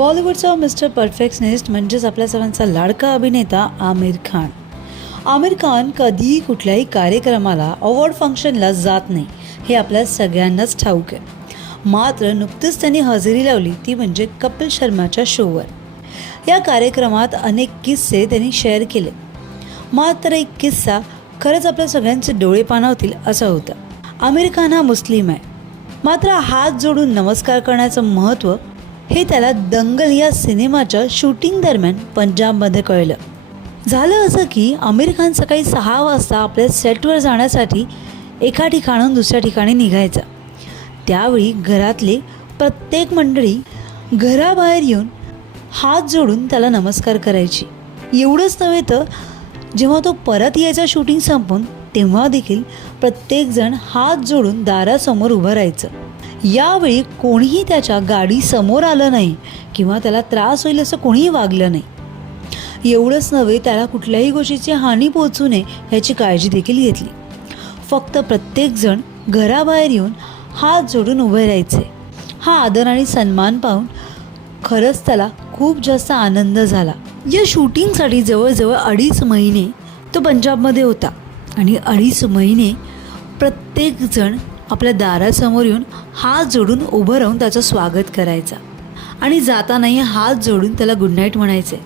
बॉलिवूडचा mister perfectionist म्हणजेच आपल्या सर्वांचा लाडका अभिनेता आमिर खान. आमिर खान कधीही कुठल्याही कार्यक्रमाला अवॉर्ड फंक्शनला जात नाही हे आपल्या सगळ्यांनाच ठाऊक आहे. मात्र नुकतीच त्यांनी हजेरी लावली ती म्हणजे कपिल शर्माच्या शोवर या कार्यक्रमात अनेक किस्से त्यांनी शेअर केले. मात्र एक किस्सा खरंच आपल्या सगळ्यांचे डोळे पाणावतील असं होतं. आमिर खान हा मुस्लिम आहे. मात्र हात जोडून नमस्कार करण्याचं महत्त्व हे त्याला दंगल या सिनेमाच्या शूटिंग दरम्यान पंजाबमध्ये कळलं. झालं असं की आमिर खान सकाळी सहा वाजता आपल्या सेटवर जाण्यासाठी एका ठिकाणून दुसऱ्या ठिकाणी निघायचा. त्यावेळी घरातले प्रत्येक मंडळी घराबाहेर येऊन हात जोडून त्याला नमस्कार करायची. एवढंच नव्हे तर जेव्हा तो परत यायचा शूटिंग संपून तेव्हा देखील प्रत्येकजण हात जोडून दारासमोर उभं राहायचं. यावेळी कोणीही त्याच्या गाडी समोर आलं नाही किंवा त्याला त्रास होईल असं कोणीही वागलं नाही. एवढंच नव्हे त्याला कुठल्याही गोष्टीची हानी पोहोचू नये ह्याची काळजी देखील घेतली. फक्त प्रत्येकजण घराबाहेर येऊन हात जोडून उभे राहायचे. हा आदर आणि सन्मान पाहून खरंच त्याला खूप जास्त आनंद झाला. या शूटिंगसाठी जवळजवळ अडीच महिने तो पंजाबमध्ये होता आणि अडीच महिने प्रत्येकजण आपल्या दारासमोर येऊन हात जोडून उभं राहून त्याचं स्वागत करायचा. आणि जातानाही हात जोडून त्याला गुड नाईट म्हणायचे.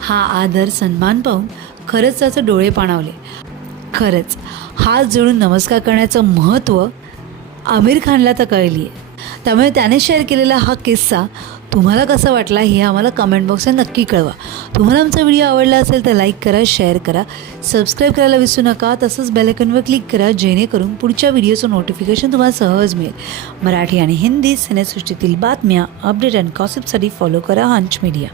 हा आदर सन्मान पाहून खरंच त्याचे डोळे पाणावले. खरंच हात जोडून नमस्कार करण्याचं महत्त्व आमिर खानला तर कळली आहे त्यामुळे त्याने शेअर केलेला हा किस्सा तुम्हाला कसं वाटला हे आम्हाला कमेंट बॉक्सला नक्की कळवा. तुम्हाला आमचा व्हिडिओ आवडला असेल तर लाईक करा शेअर करा. सबस्क्राईब करायला विसरू नका. तसंच बेलायकनवर क्लिक करा जेणेकरून पुढच्या व्हिडिओचं नोटिफिकेशन तुम्हाला सहज मिळेल. मराठी आणि हिंदी सिनेसृष्टीतील बातम्या अपडेट अँड कॉसिपसाठी फॉलो करा हंच मीडिया